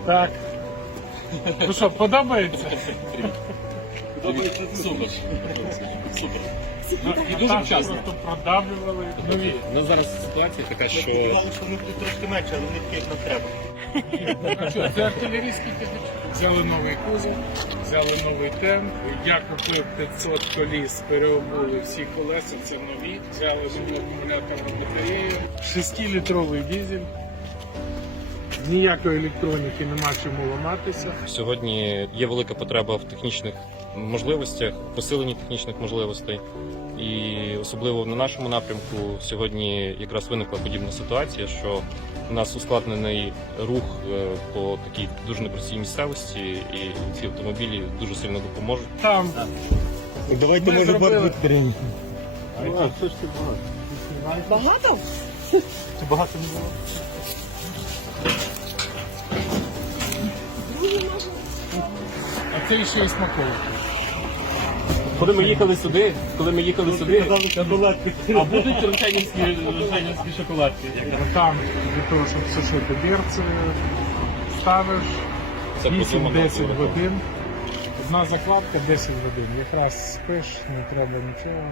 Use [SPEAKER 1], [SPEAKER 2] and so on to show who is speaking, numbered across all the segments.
[SPEAKER 1] Так. Ну що, подобається?
[SPEAKER 2] Супер. Супер.
[SPEAKER 1] Ну,
[SPEAKER 2] І дуже вчасно.
[SPEAKER 1] Просто продавлювали нові.
[SPEAKER 2] У нас зараз ситуація така, що
[SPEAKER 3] Сподівалися, що вони будуть трошки менше, але вони такі, як нам треба.
[SPEAKER 1] Що, це артилерійський тягачі. Взяли новий кузов, взяли новий темп. Я купив 500 коліс, переобули всі колеса, це нові. Взяли нову акумуляторну батарею. 6-літровий дизель. Ніякої електроніки нема чому ламатися.
[SPEAKER 4] Сьогодні є велика потреба в технічних можливостях, посиленні технічних можливостей. І особливо на нашому напрямку сьогодні якраз виникла подібна ситуація, що у нас ускладнений рух по такій дуже непростій місцевості, і ці автомобілі дуже сильно допоможуть.
[SPEAKER 1] Там
[SPEAKER 3] Давайте,
[SPEAKER 1] Ми
[SPEAKER 3] може,
[SPEAKER 1] зробили.
[SPEAKER 3] борт відкриємо.
[SPEAKER 5] Багато?
[SPEAKER 3] Чи багато не було?
[SPEAKER 1] а це ще й смаковки.
[SPEAKER 2] коли ми їхали сюди,
[SPEAKER 3] Шоколадки.
[SPEAKER 2] а будуть рушенівські шоколадки.
[SPEAKER 1] Там для того, щоб сушити берці, ставиш
[SPEAKER 4] Це продумано
[SPEAKER 1] 8-10
[SPEAKER 4] дуже.
[SPEAKER 1] годин. Одна закладка 10 годин. Якраз спиш, не треба нічого.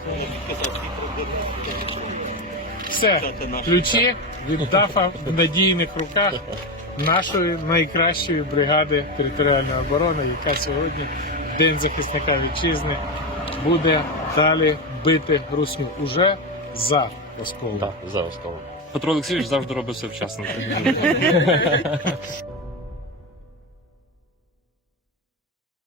[SPEAKER 1] Все, ключі від ДАФа в надійних руках нашої найкращої бригади територіальної оборони, яка сьогодні, в День захисника вітчизни, буде далі бити русню уже за осколом.
[SPEAKER 4] Так, за осколом. Петро Олексійович завжди робить все вчасно.